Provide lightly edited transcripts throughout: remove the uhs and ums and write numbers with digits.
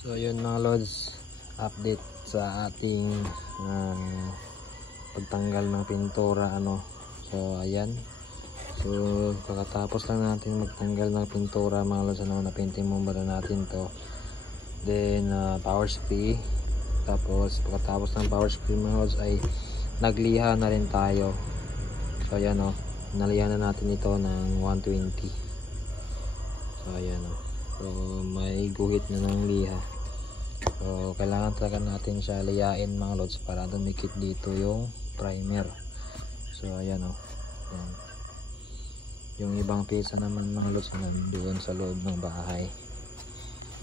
So yun mga lods, update sa ating pagtanggal ng pintura So ayan. So kakatapos lang natin magtanggal ng pintura mga lods, na-painting mo ba natin to. Then power spray. Tapos pagkatapos ng power spray mga lods ay nagliha na rin tayo. So ayan nalihan na natin ito ng 120. So ayan so may guhit na ng liha. So kailangan talaga natin siya liyain mga lods para dumikit dito yung primer. So ayan yan. Yung ibang pisa naman mga lods nandoon sa loob ng bahay.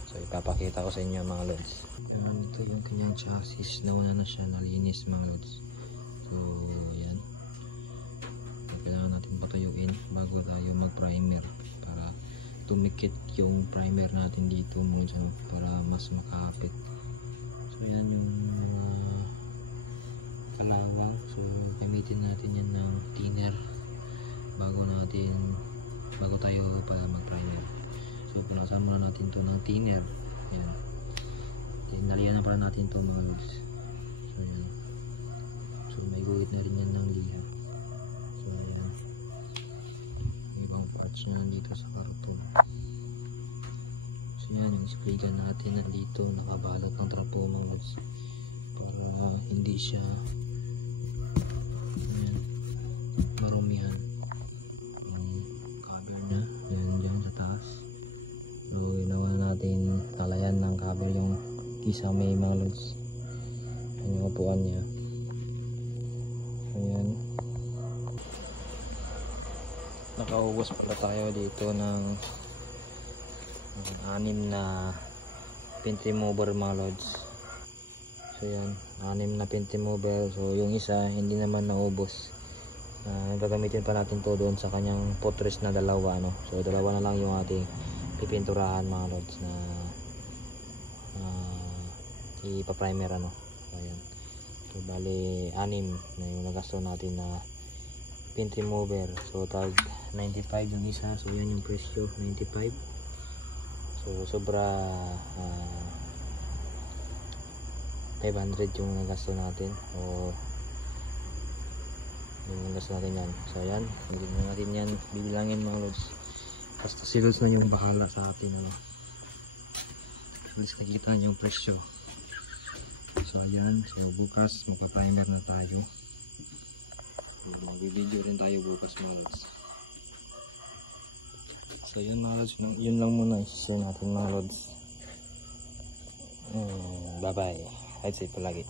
So ipapakita ko sa inyo mga lods. Ito yung kanyang chassis, nauna na siya, nalinis mga lods. So ayan, kailangan natin patayuin bago tayo mag primer para tumikit yung primer natin dito mga lods, para mas makapit. So ayan yung kalawang. So gamitin natin yan ng thinner bago tayo pala mag primer. So punasan muna natin to ng thinner. Ayan, nalihan na pala natin to mga lods. So ayan, so may guhit na rin yan ng liha. So ayan, ibang parts nya dito sa karton. So yan yung spray gun natin nandito, nakabalot ng trapo mga lods para hindi siya marumihan yung cover nya. Yan dyan sa taas. So ginawa natin talayan ng cover yung kisame mga lods. Yan yung upuan nya. Ayan, nakaubos pala tayo dito ng 6 na paint remover mga lods. So yan, 6 na paint remover. So yung isa hindi naman naubos. Gagamitin pa natin to doon sa kanyang potres na dalawa So dalawa na lang yung ating pipinturahan mga lods na ipa-primer So ayan, so bali 6 na yung nagasto natin na paint remover. So tag 95 yung isa. So yan yung presyo, 95. So sobra 500 yung nagasto natin. O yung nagasto natin yan. So ayan, hindi na natin yan bibilangin mga lods. Basta si lods na yung bahala sa atin Lods, nakikita niyo yung presyo. So ayan, so bukas magpa-primer na tayo. Mag-video rin tayo bukas mga lods. So yun mga lods, yun lang muna i-share natin mga lods. Bye bye, I'd say palagi.